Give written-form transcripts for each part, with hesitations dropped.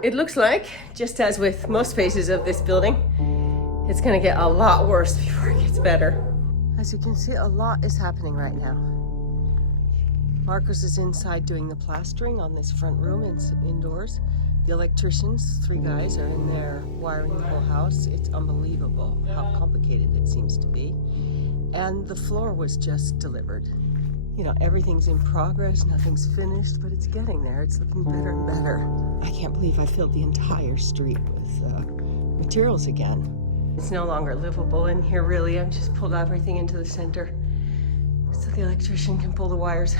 It looks like, just as with most phases of this building, it's gonna get a lot worse before it gets better. As you can see, a lot is happening right now. Marcus is inside doing the plastering on this front room indoors. The electricians, 3 guys, are in there wiring the whole house. It's unbelievable how complicated it seems to be. And the floor was just delivered. You know, everything's in progress, nothing's finished, but it's getting there. It's looking better and better. I can't believe I filled the entire street with materials again. It's no longer livable in here, really. I've just pulled everything into the center so the electrician can pull the wires.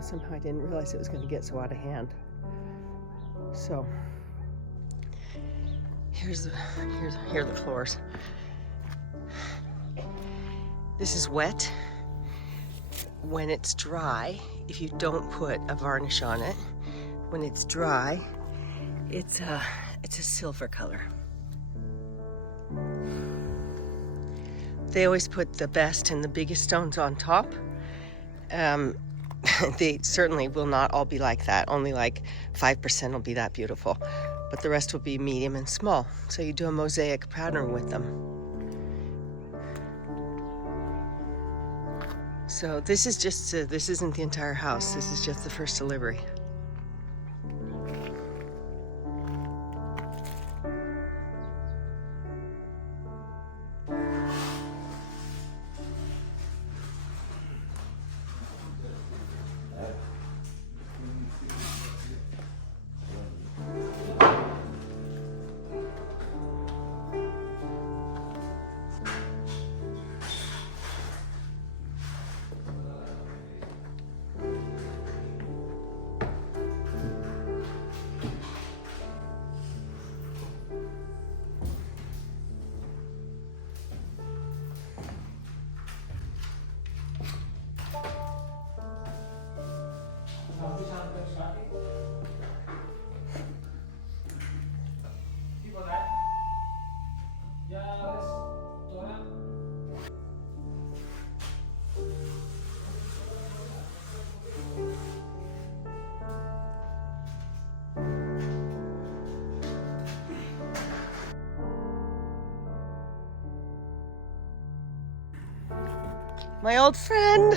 Somehow I didn't realize it was going to get so out of hand. So here are the floors. This is wet. When it's dry, if you don't put a varnish on it, when it's dry, it's a silver color. They always put the best and the biggest stones on top. They certainly will not all be like that. Only like 5% will be that beautiful, but the rest will be medium and small. So you do a mosaic pattern with them. So this is just, this isn't the entire house. This is just the first delivery. My old friend.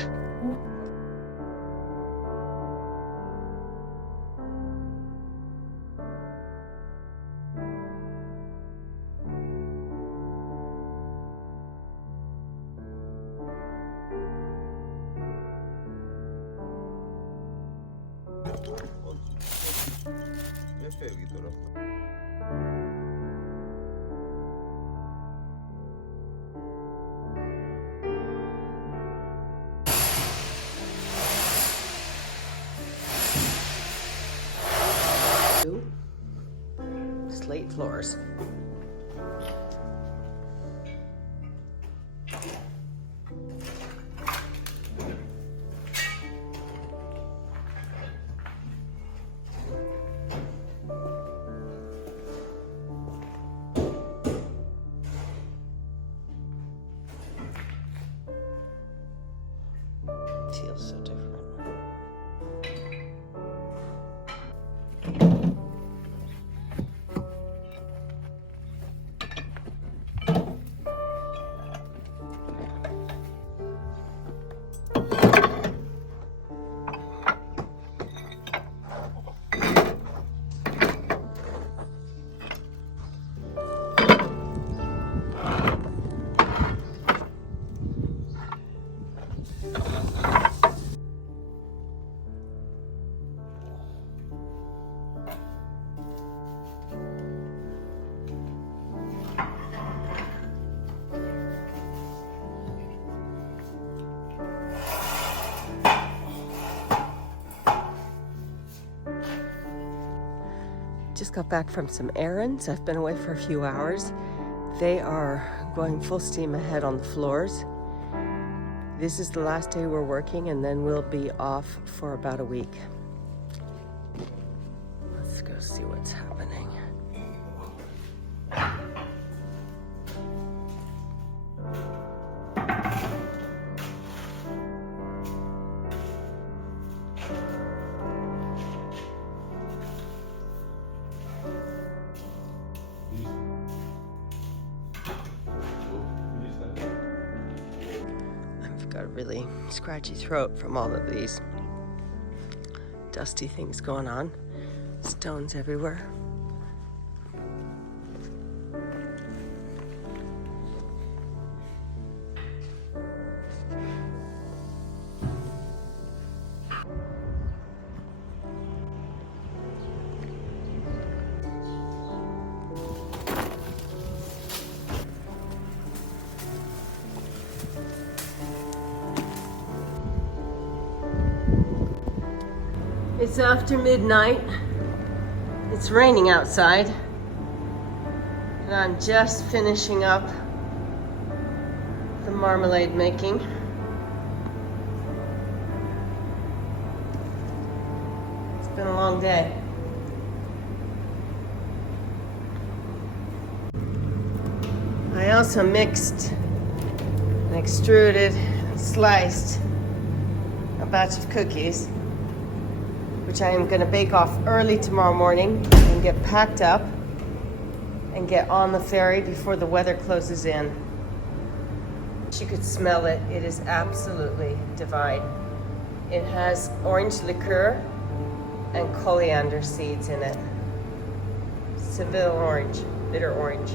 Slate floors. Feels so different. just got back from some errands. I've been away for a few hours. They are going full steam ahead on the floors. This is the last day we're working, and then we'll be off for about a week. Let's go see what's happening. Got a really scratchy throat from all of these dusty things going on. Stones everywhere. It's after midnight. It's raining outside. And I'm just finishing up the marmalade making. It's been a long day. I also mixed and extruded and sliced a batch of cookies, which I am going to bake off early tomorrow morning and get packed up and get on the ferry before the weather closes in. You could smell it. It is absolutely divine. It has orange liqueur and coriander seeds in it. Seville orange, bitter orange.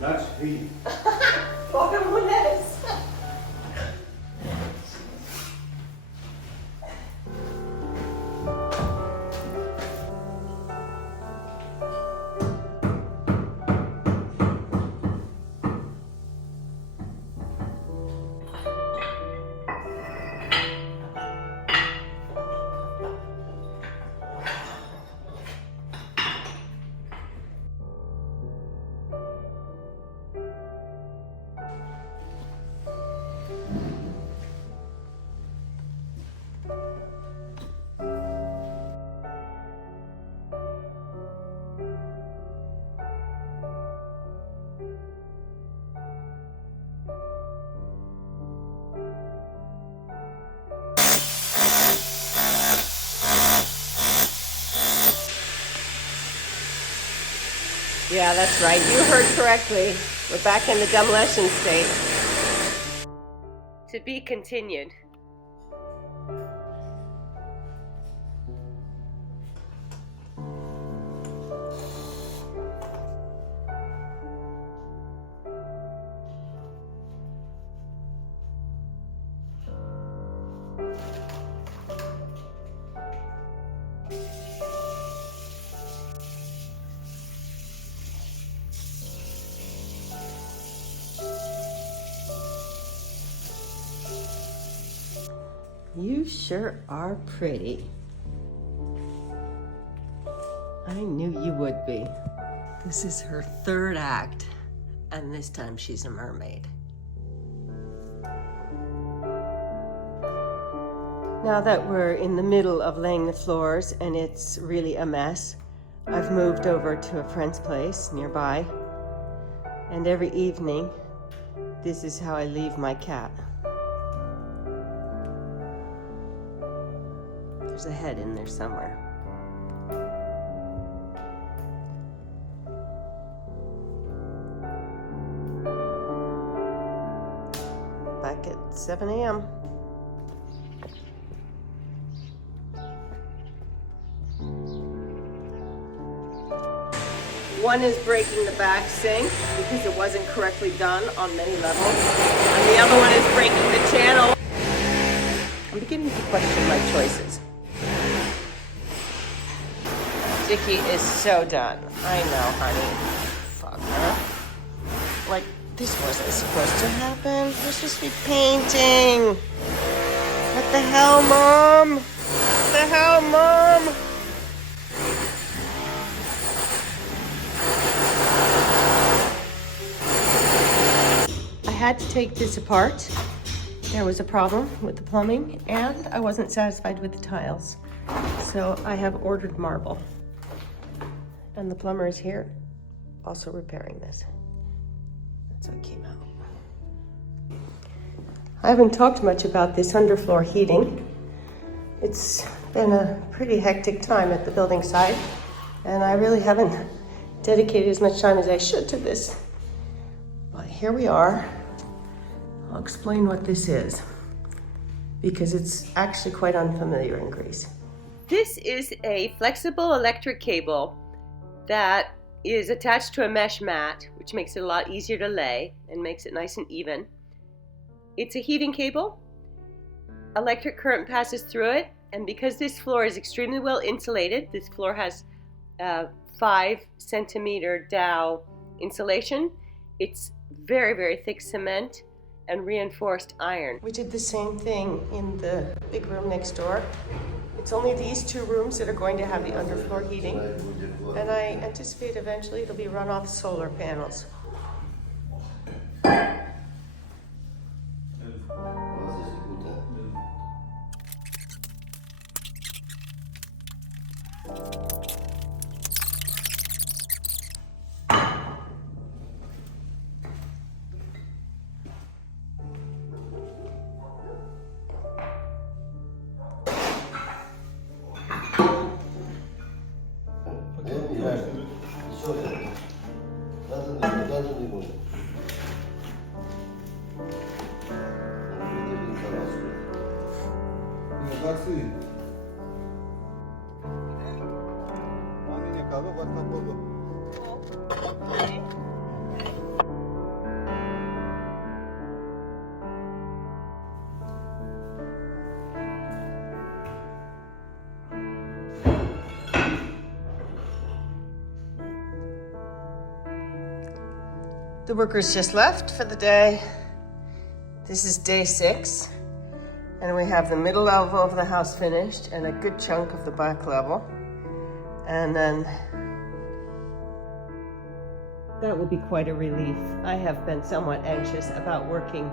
That's free. Pobre mulheres. Yeah, that's right. You heard correctly. We're back in the demolition state. To be continued. You sure are pretty. I knew you would be. This is her third act, and this time she's a mermaid. Now that we're in the middle of laying the floors and it's really a mess, I've moved over to a friend's place nearby, and every evening, this is how I leave my cat. There's a head in there somewhere. Back at 7 a.m. One is breaking the back sink because it wasn't correctly done on many levels. And the other one is breaking the channel. I'm beginning to question my choices. Dickie is so done. I know, honey. Fuck her. Like, this wasn't supposed to happen. We're supposed to be painting. What the hell, Mom? What the hell, Mom? I had to take this apart. There was a problem with the plumbing, and I wasn't satisfied with the tiles. So I have ordered marble. And the plumber is here, also repairing this. That's what came out. I haven't talked much about this underfloor heating. It's been a pretty hectic time at the building site, and I really haven't dedicated as much time as I should to this. But here we are. I'll explain what this is, because it's actually quite unfamiliar in Greece. This is a flexible electric cable that is attached to a mesh mat, which makes it a lot easier to lay and makes it nice and even. It's a heating cable. Electric current passes through it, and because this floor is extremely well insulated, this floor has 5 centimeter Dow insulation. It's very, very thick cement and reinforced iron. We did the same thing in the big room next door. It's only these 2 rooms that are going to have the underfloor heating, and I anticipate eventually it'll be run off solar panels. The workers just left for the day. This is day 6, and we have the middle level of the house finished and a good chunk of the back level. And then that will be quite a relief. I have been somewhat anxious about working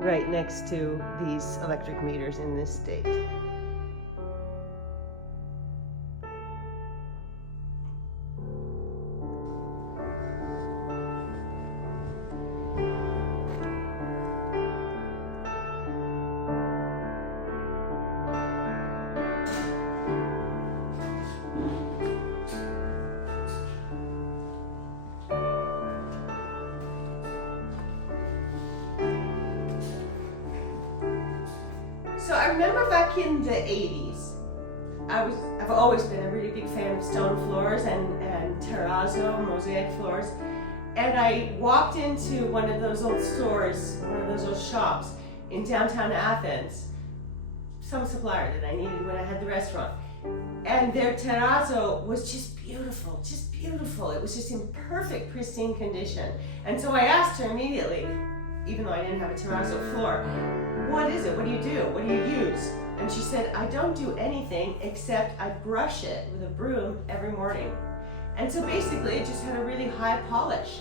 right next to these electric meters in this state. remember back in the 80s, I've always been a really big fan of stone floors and terrazzo, mosaic floors. And I walked into one of those old stores, one of those old shops in downtown Athens, some supplier that I needed when I had the restaurant. And their terrazzo was just beautiful, just beautiful. It was just in perfect, pristine condition. And so I asked her immediately, even though I didn't have a terrazzo floor, what is it? What do you do? What do you use? And she said, I don't do anything except I brush it with a broom every morning. And so basically it just had a really high polish.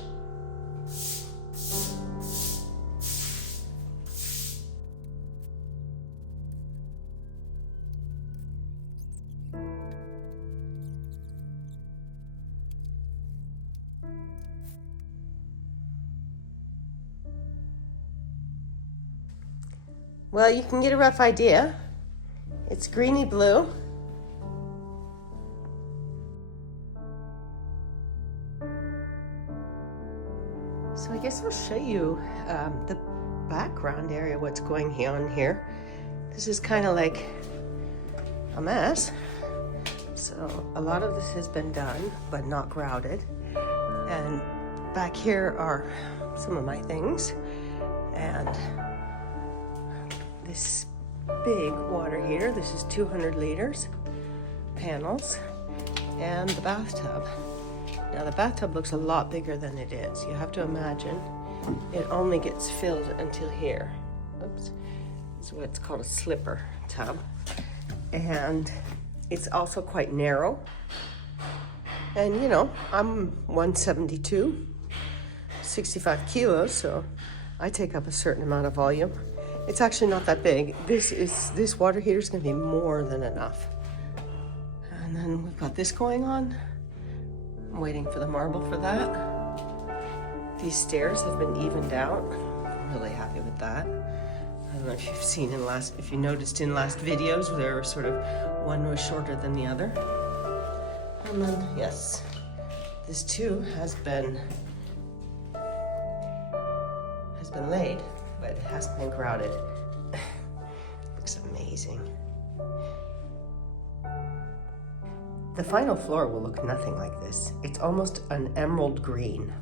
Well, you can get a rough idea. It's greeny blue. So I guess I'll show you the background area, what's going on here. This is kind of like a mess. So a lot of this has been done, but not grouted. And back here are some of my things. And this big water heater, this is 200 liters, panels, and the bathtub. Now the bathtub looks a lot bigger than it is. You have to imagine it only gets filled until here. Oops. This is what's called a slipper tub. And it's also quite narrow. And you know, I'm 172, 65 kilos, so I take up a certain amount of volume. It's actually not that big. This water heater is going to be more than enough. And then we've got this going on. I'm waiting for the marble for that. These stairs have been evened out. I'm really happy with that. I don't know if you've seen if you noticed in last videos, they were sort of, one was shorter than the other. And then, yes, this too has been laid, but it hasn't been grouted. Looks amazing. The final floor will look nothing like this. It's almost an emerald green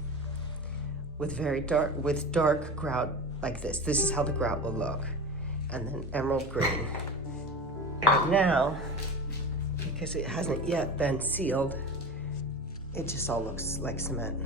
with dark grout like this. This is how the grout will look. And then emerald green. And now, because it hasn't yet been sealed, it just all looks like cement.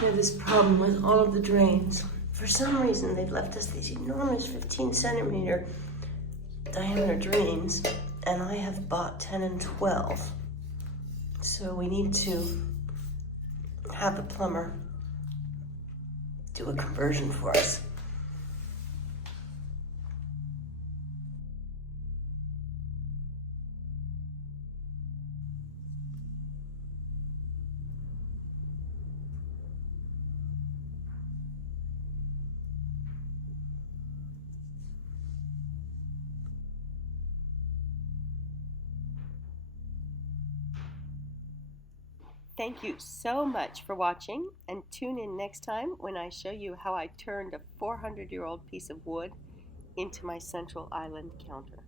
We have this problem with all of the drains. For some reason, they've left us these enormous 15 centimeter diameter drains, and I have bought 10 and 12. So we need to have the plumber do a conversion for us. Thank you so much for watching, and tune in next time when I show you how I turned a 400-year-old piece of wood into my central island counter.